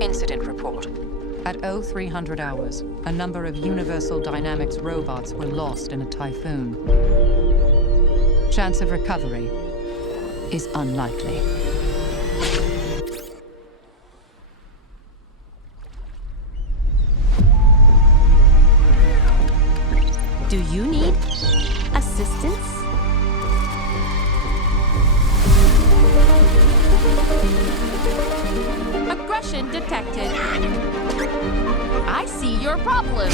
Incident report. At 0300 hours, a number of Universal Dynamics robots were lost in a typhoon. Chance of recovery is unlikely. Do you need assistance? Aggression detected. I see your problem.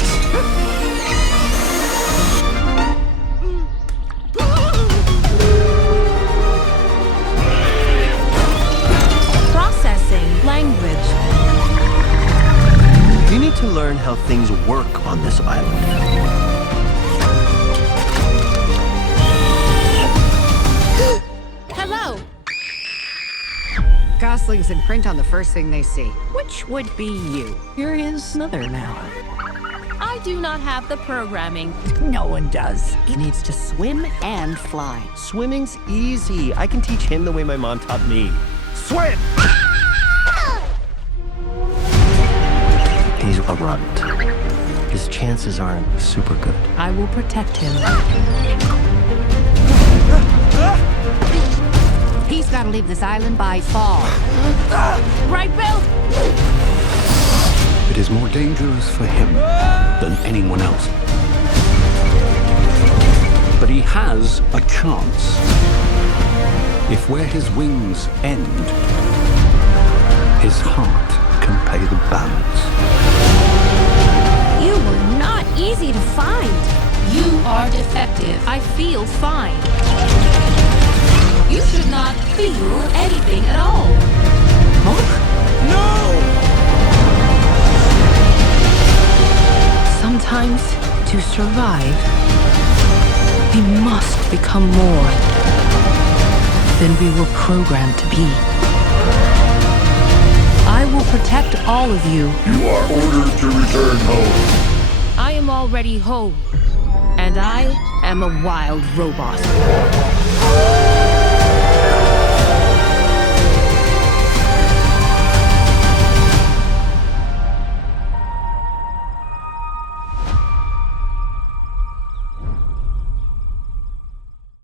Processing language. You need to learn how things work on this island. Hello. Goslings in print on the first thing they see. Which would be you. You're his mother now. I do not have the programming. No one does. He needs to swim and fly. Swimming's easy. I can teach him the way my mom taught me. Swim! He's a runt. His chances aren't super good. I will protect him. He's gotta leave this island by fall. Right, Bill? It is more dangerous for him than anyone else. But he has a chance. If where his wings end, his heart can pay the balance. You were not easy to find. You are defective. I feel fine. You should not feel anything at all. No! Sometimes, to survive, we must become more than we were programmed to be. I will protect all of you. You are ordered to return home. I am already home, and I am a wild robot.